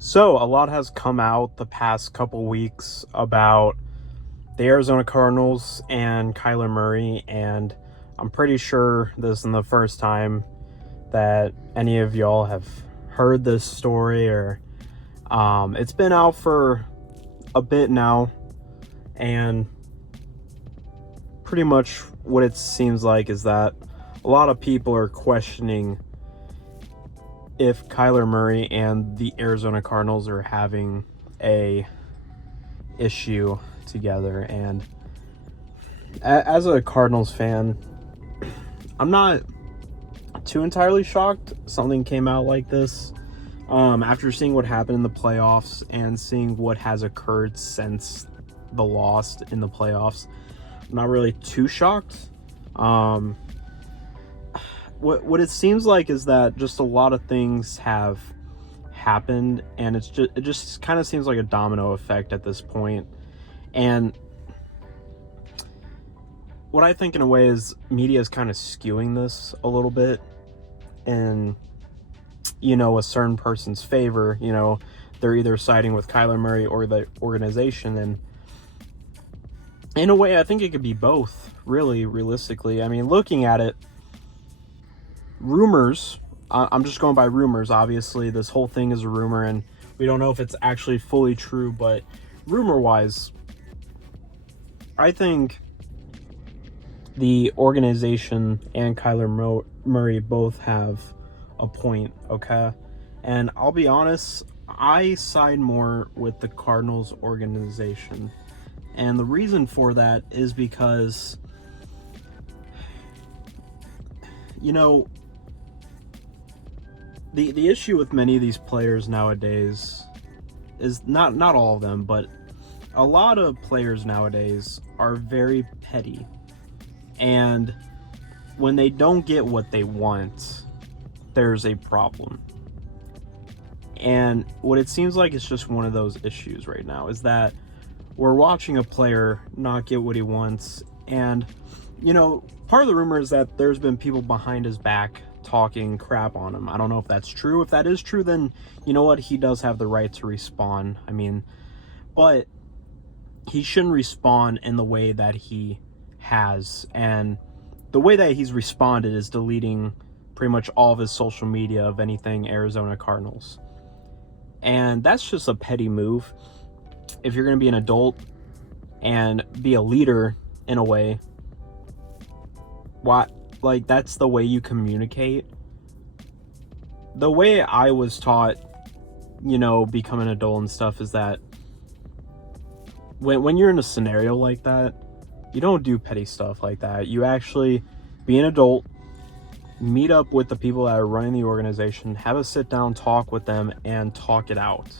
So, a lot has come out the past couple weeks about the Arizona Cardinals and Kyler Murray, and I'm pretty sure this isn't the first time that any of y'all have heard this story, or it's been out for a bit now, and pretty much what it seems like is that a lot of people are questioning if Kyler Murray and the Arizona Cardinals are having a issue together. And as a Cardinals fan, I'm not too entirely shocked something came out like this. After seeing what happened in the playoffs and seeing what has occurred since the loss in the playoffs, I'm not really too shocked. What it seems like is that just a lot of things have happened, and it just kind of seems like a domino effect at this point. And what I think in a way is media is kind of skewing this a little bit in, a certain person's favor. They're either siding with Kyler Murray or the organization. And in a way, I think it could be both, really, realistically. I mean, looking at it, rumors, I'm just going by rumors. Obviously, this whole thing is a rumor, and we don't know if it's actually fully true, but rumor-wise, I think the organization and Kyler Murray both have a point, okay? And I'll be honest, I side more with the Cardinals organization. And the reason for that is because, the issue with many of these players nowadays is not all of them, but a lot of players nowadays are very petty. And when they don't get what they want, there's a problem. And what it seems like is just one of those issues right now is that we're watching a player not get what he wants. And, part of the rumor is that there's been people behind his back talking crap on him. I don't know if that's true. If that is true, then you know what? He does have the right to respond. But he shouldn't respond in the way that he has. And the way that he's responded is deleting pretty much all of his social media of anything Arizona Cardinals. And that's just a petty move. If you're going to be an adult and be a leader in a way, that's the way you communicate. The way I was taught, becoming an adult and stuff is that when you're in a scenario like that, you don't do petty stuff like that. You actually be an adult, meet up with the people that are running the organization, have a sit down talk with them, and talk it out.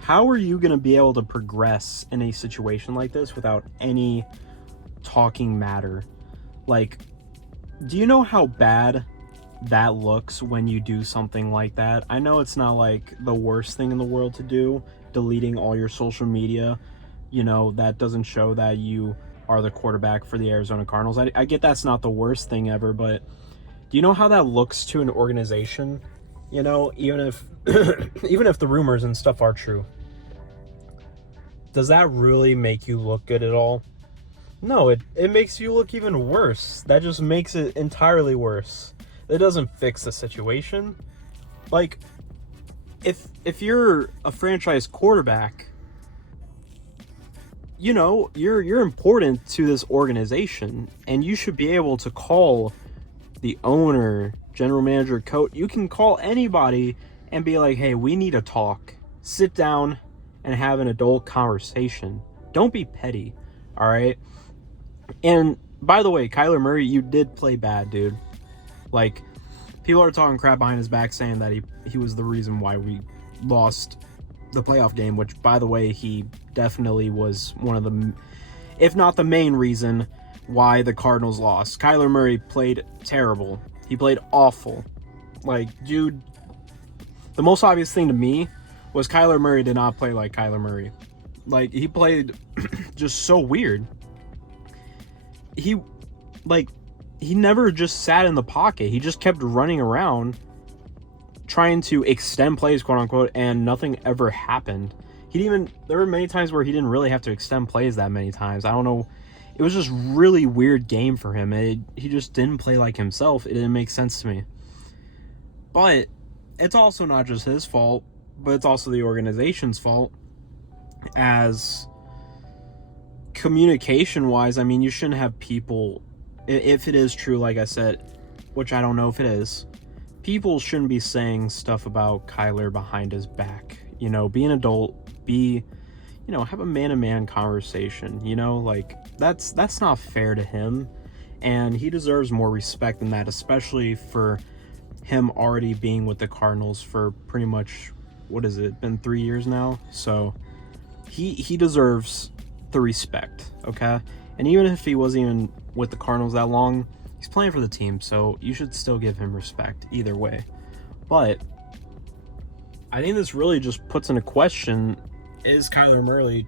How are you going to be able to progress in a situation like this without any talking matter? Do you know how bad that looks when you do something like that? I know it's not like the worst thing in the world to do, deleting all your social media. That doesn't show that you are the quarterback for the Arizona Cardinals. I get that's not the worst thing ever, but do you know how that looks to an organization? Even if even if the rumors and stuff are true, does that really make you look good at all? No, it makes you look even worse. That just makes it entirely worse. It doesn't fix the situation. If you're a franchise quarterback, you're important to this organization, and you should be able to call the owner, general manager, coach. You can call anybody and be like, hey, we need to talk. Sit down and have an adult conversation. Don't be petty, all right? And by the way, Kyler Murray, you did play bad, dude. People are talking crap behind his back saying that he was the reason why we lost the playoff game, which, by the way, he definitely was one of the, if not the main reason why the Cardinals lost. Kyler Murray played terrible. He played awful. Dude, the most obvious thing to me was Kyler Murray did not play like Kyler Murray. He played just so weird. He never just sat in the pocket. He just kept running around trying to extend plays, quote unquote, and nothing ever happened. There were many times where he didn't really have to extend plays that many times. I don't know. It was just really weird game for him. He just didn't play like himself. It didn't make sense to me. But it's also not just his fault, but it's also the organization's fault. As communication-wise, I mean, you shouldn't have people, if it is true, like I said, which I don't know if it is, people shouldn't be saying stuff about Kyler behind his back. You know, be an adult, have a man-to-man conversation, like, that's not fair to him, and he deserves more respect than that, especially for him already being with the Cardinals for pretty much, what has it been, 3 years now? So he deserves the respect, okay? And even if he wasn't even with the Cardinals that long, he's playing for the team, so you should still give him respect either way. But I think this really just puts into question, is Kyler Murray,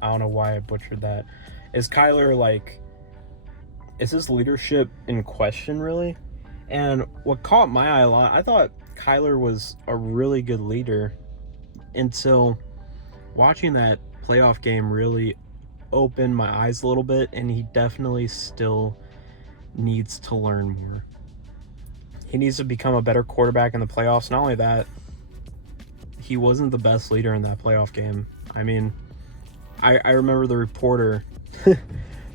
I don't know why I butchered that. Is Kyler, is his leadership in question, really? And what caught my eye a lot, I thought Kyler was a really good leader until watching that playoff game really opened my eyes a little bit, and he definitely still needs to learn more. He needs to become a better quarterback in the playoffs. Not only that, he wasn't the best leader in that playoff game. I mean, I remember the reporter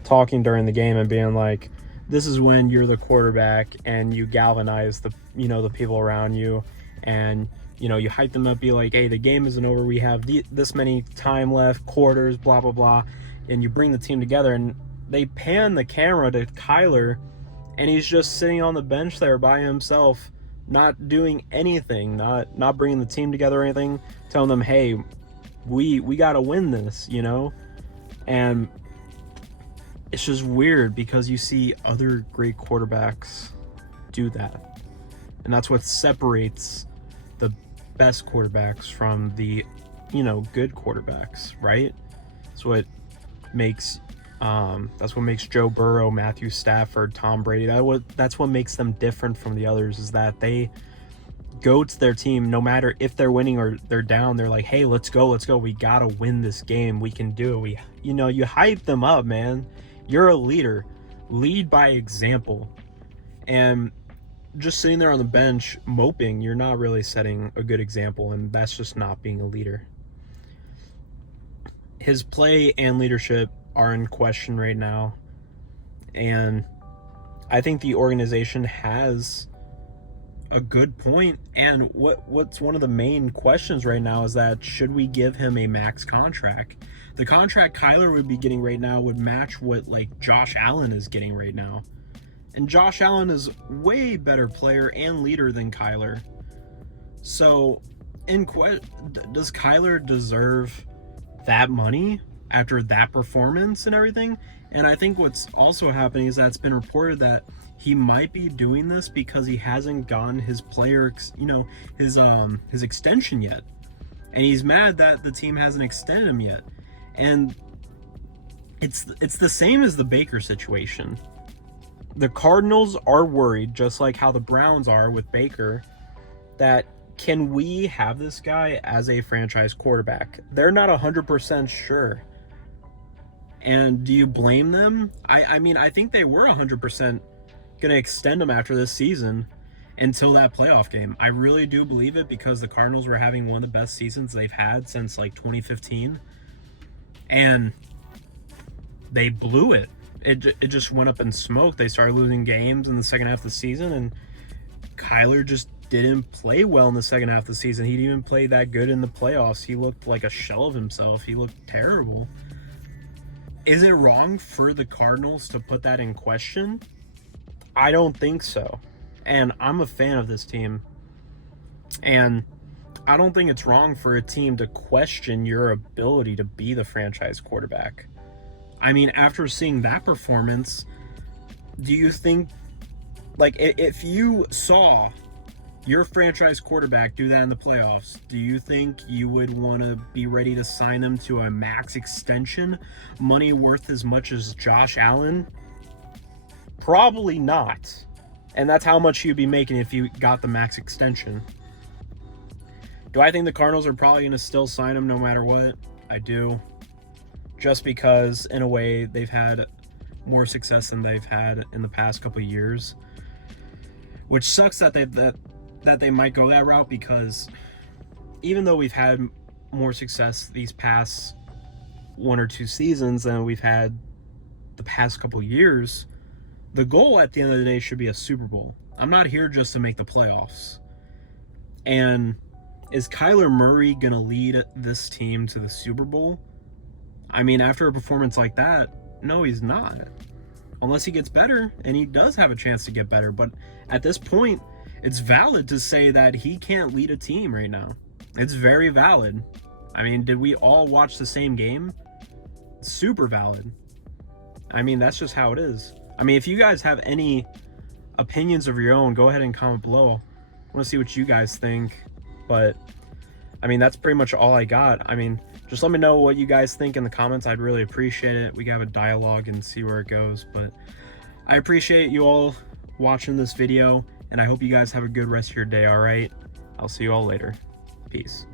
talking during the game and being like, this is when you're the quarterback and you galvanize the people around you, and you hype them up, be like, hey, the game isn't over, we have this many time left, quarters, blah blah blah, and you bring the team together. And they pan the camera to Kyler, and he's just sitting on the bench there by himself, not doing anything, not bringing the team together or anything, telling them, hey, we got to win this, and it's just weird because you see other great quarterbacks do that. And that's what separates the best quarterbacks from the, good quarterbacks, right? That's what makes Joe Burrow, Matthew Stafford, Tom Brady. That's what makes them different from the others, is that they go to their team no matter if they're winning or they're down. They're like, hey, let's go. We got to win this game. We can do it. You hype them up, man. You're a leader. Lead by example. And just sitting there on the bench moping, you're not really setting a good example, and that's just not being a leader. His play and leadership are in question right now, and I think the organization has a good point. And what's one of the main questions right now is that, should we give him a max contract? The contract Kyler would be getting right now would match what Josh Allen is getting right now. And Josh Allen is way better player and leader than Kyler. So does Kyler deserve that money after that performance and everything? And I think what's also happening is that it's been reported that he might be doing this because he hasn't gotten his player, his extension yet. And he's mad that the team hasn't extended him yet. And it's the same as the Baker situation. The Cardinals are worried, just like how the Browns are with Baker, that can we have this guy as a franchise quarterback? They're not 100% sure. And do you blame them? I mean, I think they were 100% going to extend him after this season until that playoff game. I really do believe it, because the Cardinals were having one of the best seasons they've had since 2015. And they blew it. It just went up in smoke. They started losing games in the second half of the season, and Kyler just didn't play well in the second half of the season. He didn't even play that good in the playoffs. He looked like a shell of himself. He looked terrible. Is it wrong for the Cardinals to put that in question? I don't think so. And I'm a fan of this team. And I don't think it's wrong for a team to question your ability to be the franchise quarterback. I mean, after seeing that performance, do you think, if you saw your franchise quarterback do that in the playoffs, do you think you would want to be ready to sign them to a max extension, money worth as much as Josh Allen? Probably not. And that's how much you'd be making if you got the max extension. Do I think the Cardinals are probably going to still sign him no matter what? I do. Just because, in a way, they've had more success than they've had in the past couple of years. Which sucks that they might go that route, because even though we've had more success these past 1 or 2 seasons than we've had the past couple of years, the goal at the end of the day should be a Super Bowl. I'm not here just to make the playoffs. And is Kyler Murray going to lead this team to the Super Bowl? I mean, after a performance like that, no, he's not. Unless he gets better, and he does have a chance to get better. But at this point, it's valid to say that he can't lead a team right now. It's very valid. I mean, did we all watch the same game? Super valid. I mean, that's just how it is. I mean, if you guys have any opinions of your own, go ahead and comment below. I want to see what you guys think. But, I mean, that's pretty much all I got. I mean, just let me know what you guys think in the comments. I'd really appreciate it. We can have a dialogue and see where it goes. But I appreciate you all watching this video, and I hope you guys have a good rest of your day, all right? I'll see you all later. Peace.